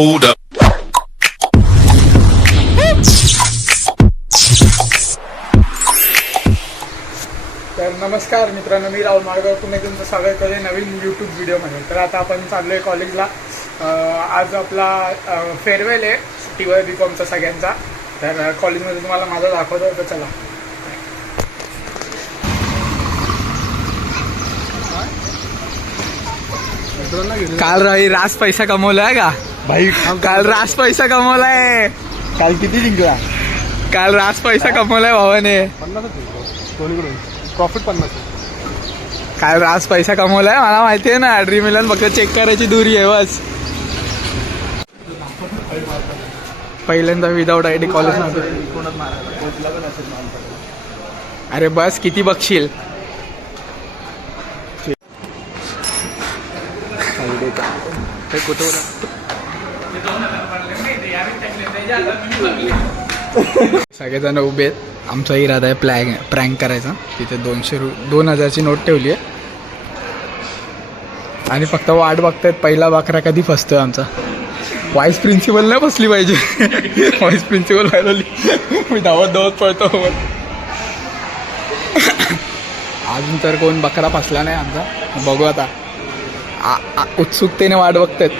hold up. तर नमस्कार मित्रांनो, मी राहुल माळगाव पुन्हा तुमचं स्वागत करते नवीन यूट्यूब व्हिडिओमध्ये. तर आता आपण चाललो आहे कॉलेजला. आज आपला फेअरवेल आहे सुट्टीवर बीकॉमचा सगळ्यांचा. तर कॉलेजमध्ये तुम्हाला माझा दाखवतो. तर चला. काल रास पैसा कमवलाय का भाई? काल रास पैसा कमवलाय. काल किती जिंकला? काल रास पैसा कमवलाय भावाने. 50 प्रॉफिट 50. काल रास पैसा कमवलाय. मला माहिती आहे ना, ड्रीम इलेव्हन फक्त चेक करायची दुरी आहे बस. पहिल्यांदा विदाऊट आयडी कॉलेज नव्हतं. अरे बस, किती बघशील. सगळेजण उभे आहेत. आमचा इरादा आहे प्रँक करायचा. तिथे 2000ची नोट ठेवली आहे आणि फक्त वाट बघतायत पहिला बकरा कधी फसतोय आमचा. व्हाईस प्रिन्सिपल नाही फसली पाहिजे. व्हाईस प्रिन्सिपल व्हायला मी धावत पळतो. अजून तर कोण बकरा फसला नाही आमचा. बघू आता. उत्सुकतेने वाट बघतायत.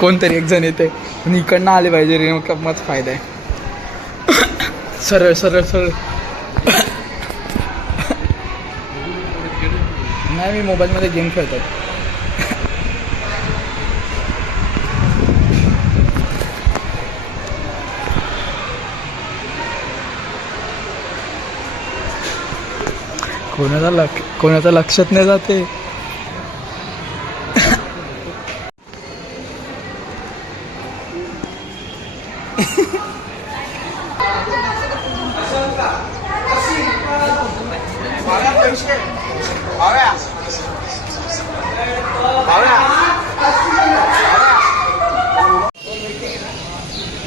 कोणतरी एक जण येते पण इकडनं आले पाहिजे रे, मग फायदा आहे. सरळ सरळ सरळ. नाही, मी मोबाईलमध्ये गेम खेळतो. कोणाचा लक्षात नाही जाते.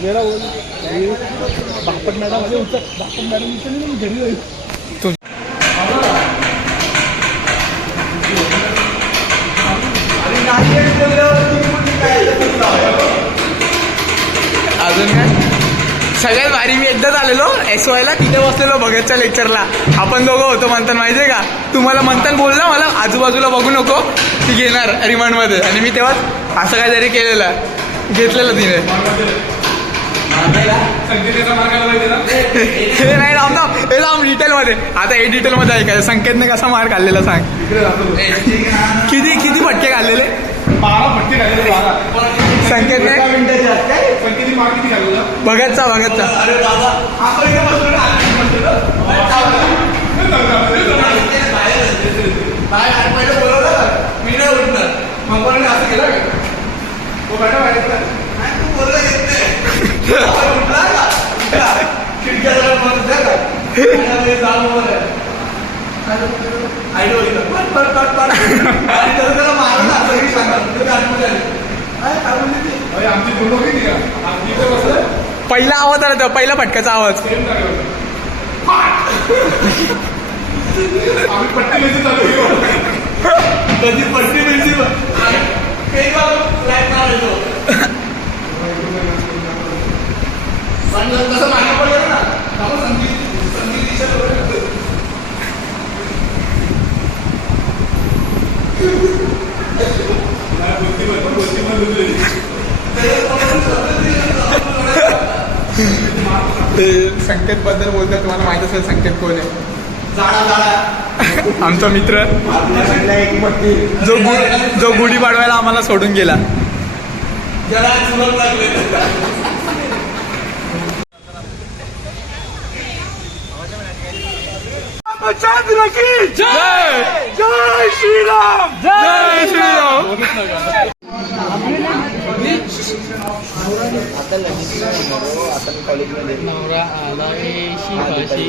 मेरा बोल बापट मॅडम घरी जाईल. अजून काय सगळ्यात भारी, मी एकदाच आलेलो SY ला. तिथे बसलेलो भगतच्या लेक्चरला. आपण दोघं होतो मंथन, माहितीये का तुम्हाला? मंथन बोलला मला आजूबाजूला बघू नको, ती घेणार रिमांडमध्ये. आणि मी तेव्हा असं काहीतरी घेतलेलं तिने. हे नाही रामदाम, हे राम डिटेलमध्ये. आता हे डिटेलमध्ये ऐकायचं. संकेतने कसा मार खाल्लेला सांग. किती फटके खाल्लेले? 12 फटके खाल्लेले. 12 संकेतने. भगतचा पहिला आवाज आला, पहिला फटक्याचा आवाज. संकेत बद्दल बोलतात. तुम्हाला माहित असेल संकेत कोण आहे? आमचा मित्र जो गुढी पाडवायला आम्हाला सोडून गेला. जय जय श्रीराम, जय श्रीराम. आता कॉलेजमध्ये नवरा आला शिकाशी.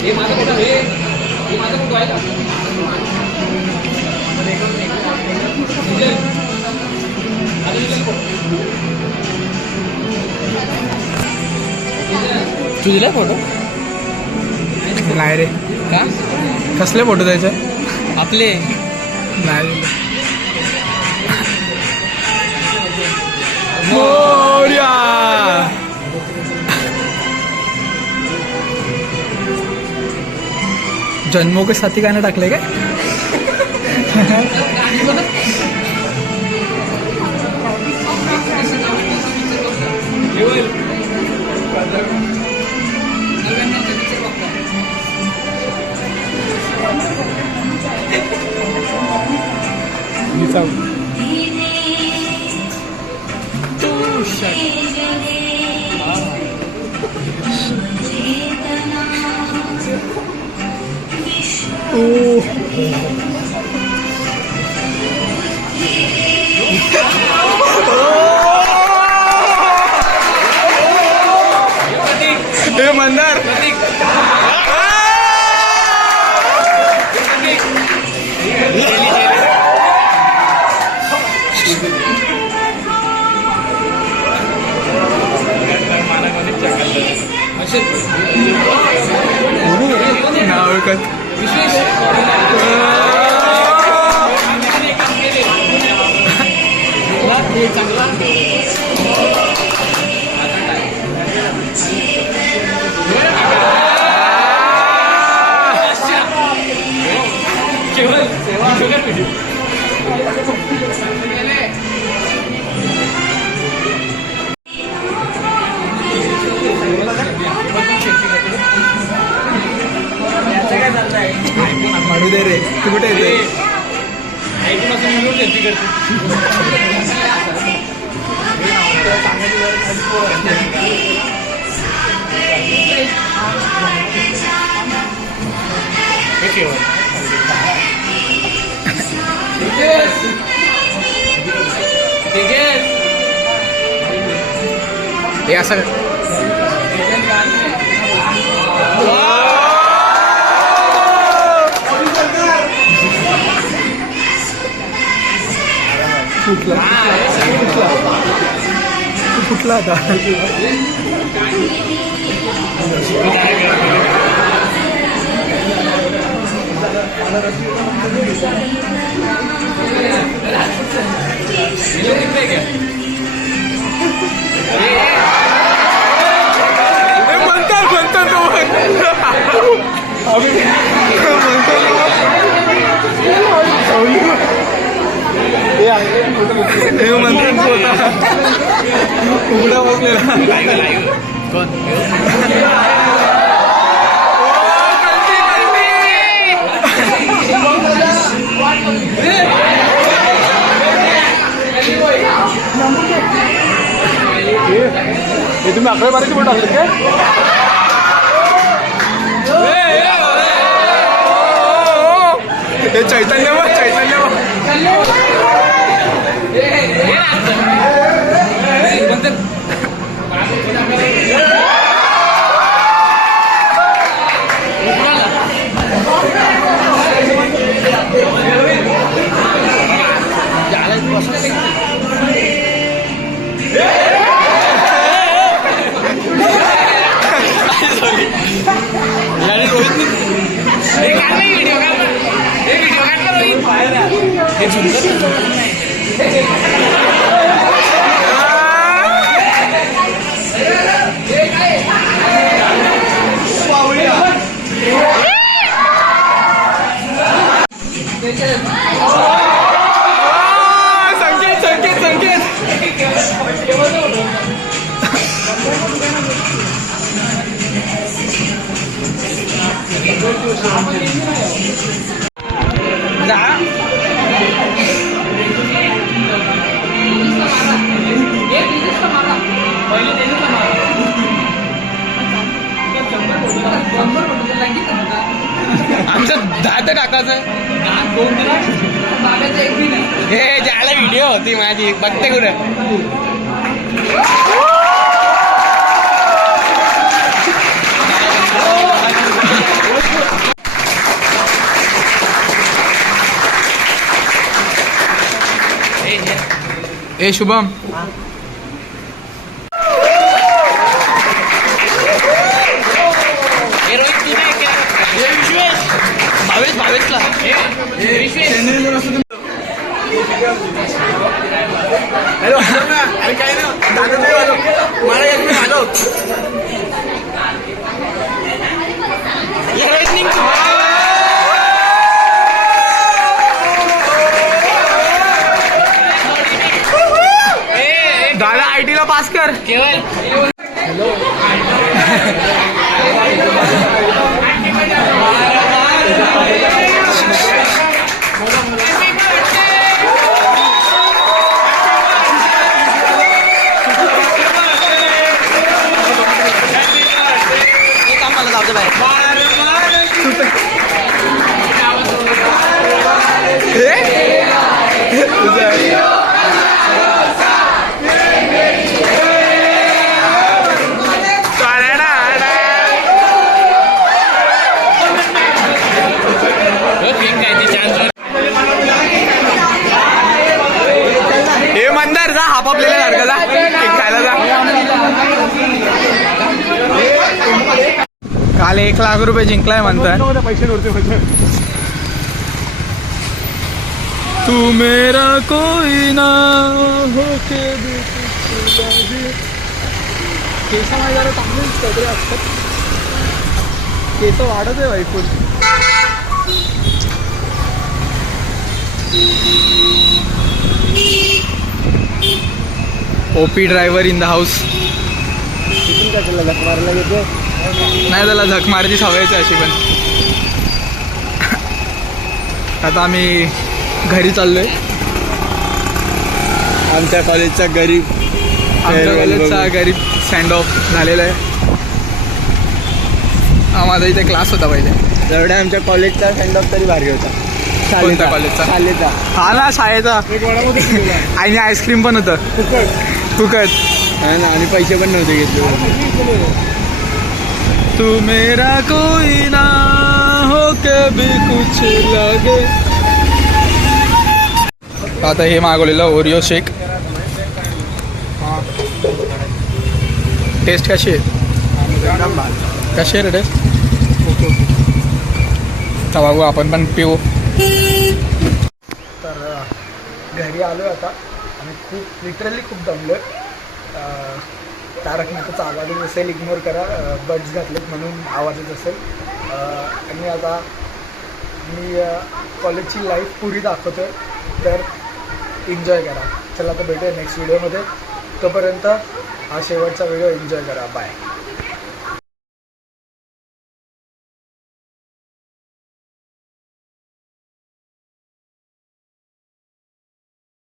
हे माझं कुठं आहे का? तू दिला फोटो नाही रे का कसले फोटो द्यायचे आपले नाही दिले. मोरया जन्मों के साथी गाणं टाकले काय हे मंदार नाव मारू दे रे तू कुठे येते हे असं कुठला आता उघडा बसलेला हे तुम्ही अकरा बाराची पण टाकले काय हे चैतन्य आमचं दात टाकायचं हे ज्याला व्हिडिओ होती माझी बघते कुठं ए शुभम अरे वाजव ना. अरे काय ना दादा ते वाजव. मला एक मी वाजव. दादा IT ला पास कर. केवळ हे मंदार जा हापापलेल्या सारखं जा केक खायला जा. काल 1 लाख रुपये जिंकलाय म्हणतात. पैसे नव्हते. तू मेरा कोई ना हो के भी कुछ लागे. केस माझ्या जरा चांगले सगळे असतात. केस वाढत आहे बाई फुल. OP driver in the house. नाही त्याला झक मारायची सवयच आहे अशी पण. आता आम्ही घरी चाललोय. आमच्या कॉलेजचा गरीब आमच्या कॉलेजचा गरीब सँड ऑफ झालेला आहे. माझा इथे क्लास होता पहिले. एवढ्या आमच्या कॉलेजचा सेंड ऑफ तरी भारी होता. कोणत्या कॉलेजचा? शाळेचा. हा ना शाळेचा. आणि आईस्क्रीम पण होतं फुकट. हा ना, आणि पैसे पण नव्हते घेतले. तू मेरा कोई ना हो के भी कुछ लगे. आता हे मागवलेलं ओरिओ शेक. टेस्ट कशी आहे? कशी आहे रे टेस्ट? तर बाबू आपण पण पिऊ. तर घरी आलो आता आणि खूप लिटरली खूप दमलो. तारक मेहताचा आवाज असेल इग्नोर करा. बड्स घातलेत म्हणून आवाज येत असेल. आणि आता मी कॉलेजची लाईफ पुरी दाखवतो. तर एन्जॉय करा. चला आता भेटूया नेक्स्ट व्हिडिओमध्ये. तोपर्यंत हा शेवटचा व्हिडिओ एन्जॉय करा. बाय.